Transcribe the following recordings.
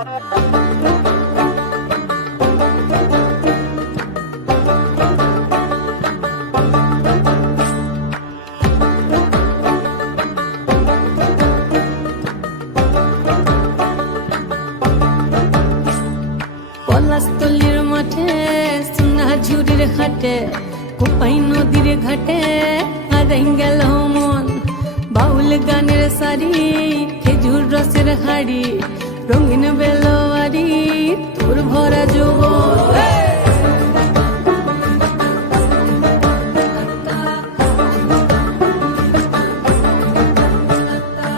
পলাশতলির মাঠে সোনা ঝুরির ঘাটে কোপাই নদীর ঘাটে হারাই গেল মন বাউল গানের শাড়ি খেজুর রসের হাড়ি রঙিন বেলোয়ারি তোর ভরা যৌবন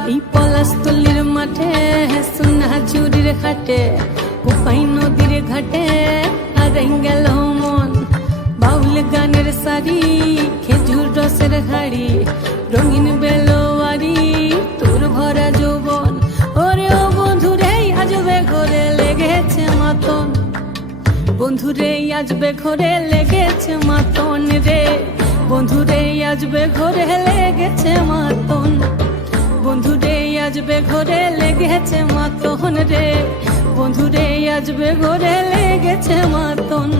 এই পলাশতলির মাঠে সোনা ঝুরির ঘাটে কোপাই নদীর ঘাটে হারাই গেল মন বাউল গানের শাড়ি খেজুর রসের হাড়ি রঙিন বেলোয়ারি তোর ভরা যৌবন ওরে ও বন্ধুরে আজবে ঘরে লেগেছে মাতন বন্ধুরে আজবে ঘরে লেগেছে মাতন রে বন্ধুরে আজবে ঘরে লেগেছে মাতন বন্ধুরে আজবে ঘরে লেগেছে মাতন রে বন্ধুরে আজবে ঘরে লেগেছে মাতন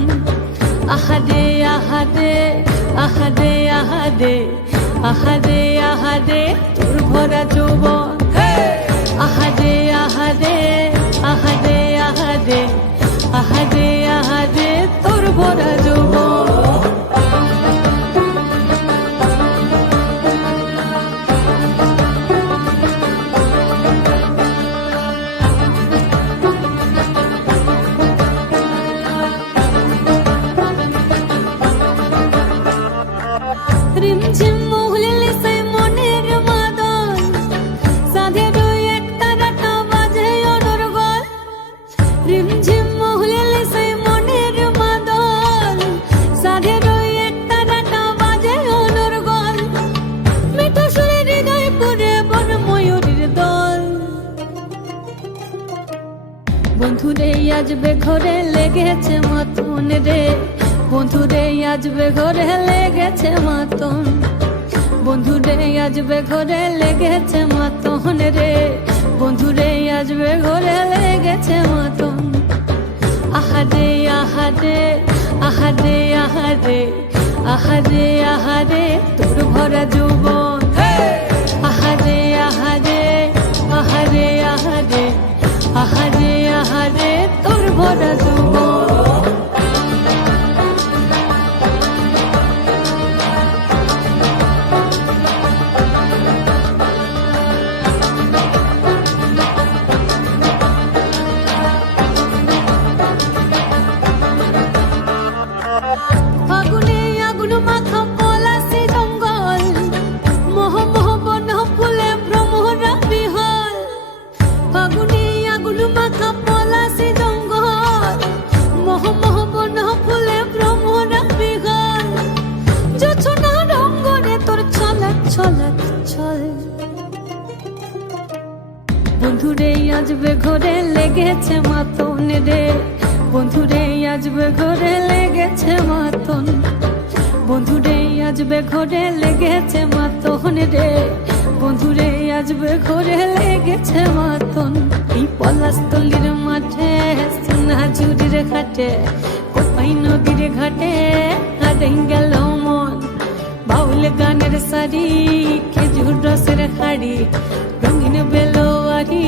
আহাদে আহাদে আহাদে আহাদে আহাদে আহাদে তোর ভরা যৌবন আহাদে আহাদে আহাদে আহাদে আহাদে আহাদে তোর ভরা যৌবন রিমঝিম মহুলে সে মনের মাদল সাধের একটা রাটা বাজে অনর্গল রিমঝিম মহুলে সে মনের মাদল সাধের একটা রাটা বাজে অনর্গল মিঠো সুরে হৃদয় পুরে বন ময়ূরীর দল বন্ধুরে আজবে ঘরে লেগেছে মাতন রে বন্ধুরে আজবে ঘরে লেগেছে মাতন বন্ধুরে আজবে ঘরে লেগেছে মাতন রে বন্ধুরে আজবে ঘরে লেগেছে মাতন আহাদে আহাদে আহাদে আহাদে আহাদে আহাদে তোর ভরা যৌবন আহাদে আহাদে আহাদে আহাদে আহাদে আহাদে তোর ভরা যৌবন ফাগুনে আগুন মাখা পলাশি জঙ্গল মোহ মোহ বন ফুলে ভ্রমরা বিহল ফাগুনে আগুন মাখা পলাশি জঙ্গল মোহ মোহ বন ফুলে ভ্রমরা বিহল জোছনা রঙ্গনে তোর ছলক ছলক ছল বন্ধুরে আজবে ঘরে লেগেছে মাতন রে বন্ধুরে আজবে ঘরে লেগেছে মাতন বন্ধুরে আজবে ঘরে লেগেছে মাতন রে বন্ধুরে আজবে ঘরে লেগেছে মাতন এই পলাশতলির মাঠে সোনা ঝুরির ঘাটে কোপাই নদীর ঘাটে হারাই গেল মন বাউল গানের শাড়ি খেজুর রসের হাড়ি রঙিন বেলোয়ারি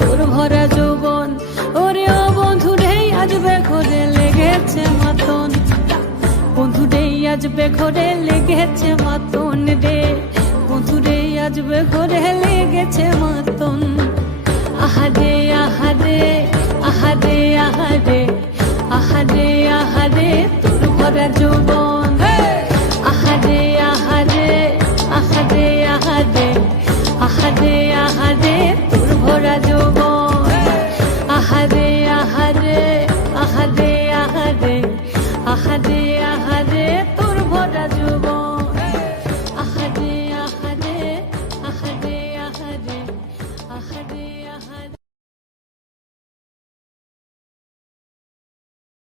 তোর ভরা যৌবন ওরে ও বন্ধুরে আজবে ঘরে লেগেছে মাতন বন্ধুরে আজবে ঘরে লেগেছে মাতন রে বন্ধুরে আজবে ঘরে লেগেছে মাতন আহাদে আহাদে আহাদে আহাদে আহাদে আহাদে তোর ভরা যৌবন আহাদে আহাদে আহাদে আহাদে আহাদে আহাদে তোর ভরা যৌবন আহাদে আহাদে আহাদে আহাদে আহাদে